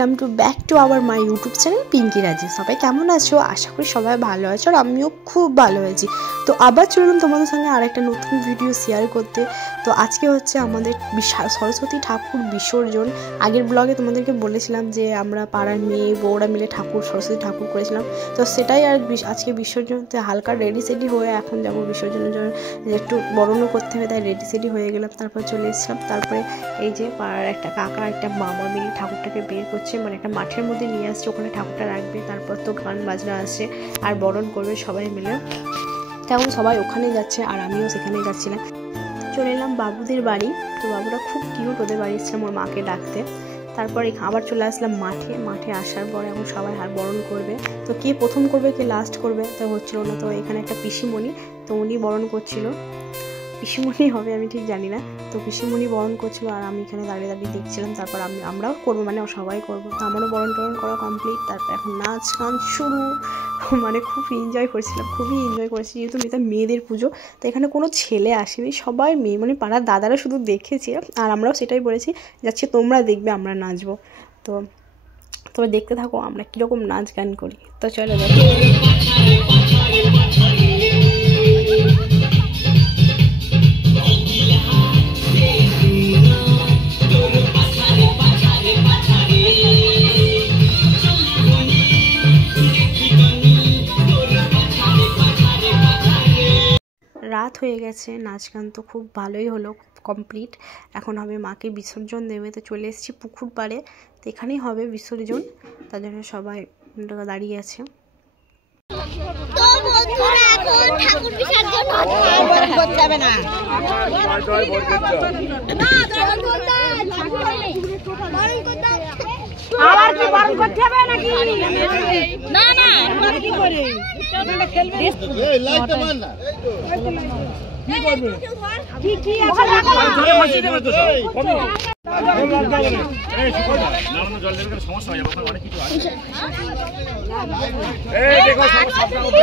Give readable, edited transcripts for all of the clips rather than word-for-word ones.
Welcome back to our my YouTube channel Pinki Raji. সবাই কেমন আছো? আশা করি সবাই ভালো আছো, আর আমিও খুব ভালো আছি। তো আবার চলুন তোমাদের সঙ্গে আরেকটা নতুন ভিডিও শেয়ার করতে। তো আজকে হচ্ছে আমাদের সরস্বতী ঠাকুর বিসর্জন। আগের ব্লগে তোমাদেরকে বলেছিলাম যে আমরা পাড়ার মেয়ে বউরা মিলে সরস্বতী ঠাকুর করেছিলাম। তো সেটাই আর আজকে বিসর্জনতে হালকা রেডি সেডি হয়ে এখন যাবো বিসর্জনের জন্য, একটু বরণও করতে হবে, তাই রেডি সেডি হয়ে গেলাম। তারপর চলে এসেছিলাম। তারপরে এই যে পাড়ার একটা কাকা একটা মামা মিলে ঠাকুরটাকে বের করছে, মানে একটা মাঠের মধ্যে নিয়ে আসছে, ওখানে ঠাকুরটা রাখবে। তারপর তো গান বাজনা আসছে আর বরণ করবে সবাই মিলে। তেমন সবাই ওখানে যাচ্ছে আর আমিও সেখানে যাচ্ছিলাম। চলে এলাম বাবুদের বাড়ি। তো বাবুরা খুব কিউট, ওদের বাড়ি এসেছিলাম ওর মাকে ডাকতে। তারপরে আবার চলে আসলাম মাঠে আসার পরে এখন সবাই হার বরণ করবে। তো কে প্রথম করবে কে লাস্ট করবে তো হচ্ছিল না। তো এখানে একটা পিসিমণি, তো উনি বরণ করছিল, পিসিমণি হবে আমি ঠিক জানি না। তো পিসিমণি বরণ করছিল আর আমি এখানে দাঁড়িয়ে দেখছিলাম। তারপর আমরাও করবো, মানে সবাই করবো। তো আমারও বরণ টরণ করা কমপ্লিট। তারপর এখন নাচ গান শুরু, মানে খুব এনজয় করছিলাম, খুবই এনজয় করেছি। যেহেতু এটা মেয়েদের পুজো, তো এখানে কোনো ছেলে আসেনি, সবাই মেয়ে, মানে পাড়ার দাদারা শুধু দেখেছি। আর আমরাও সেটাই বলেছি, যাচ্ছে তোমরা দেখবে আমরা নাচবো। তো তোমরা দেখতে থাকো আমরা কীরকম নাচ গান করি। তো চলো দেখো। রাত হয়ে গেছে, নাচ গান তো খুব ভালোই হলো, কমপ্লিট। এখন হবে মাকে বিসর্জন দেবে। তো চলে এসেছি পুকুর পাড়ে, তো এখানেই হবে বিসর্জন, তার জন্য সবাই দাঁড়িয়ে আছে। আবার কি বারণ করতে হবে নাকি? না না কি করে খেলবে? এই লাইটটা মার না, কি করবে? কি ওখানে ফাঁসি দেবে তো সব কমে এই সুকোটা নাম জল দেবে, কোনো সমস্যা হয়ে যাবে, ওখানে অনেক কিছু আছে। এই দেখো সব সাবধানে।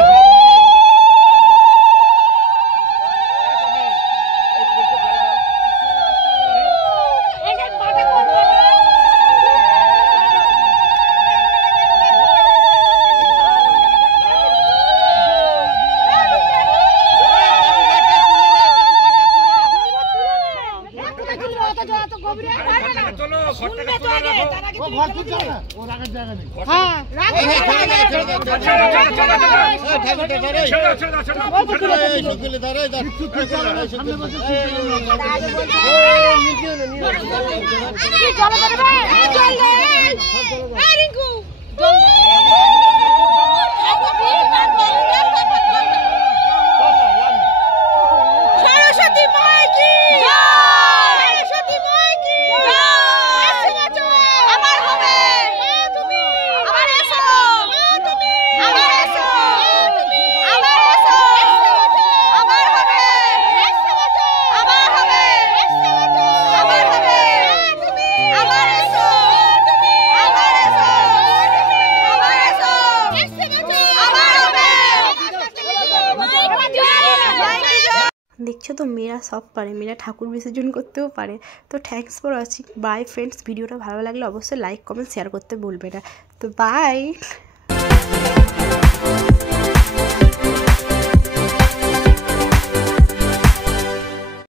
দেখছো তো মেয়েরা সব পারে, মেয়েরা ঠাকুর বিসর্জন করতেও পারে। তো thanks for watching, by friends. ভিডিওটা ভালো লাগলে অবশ্যই লাইক কমেন্ট শেয়ার করতে ভুলবে না। তো বাই।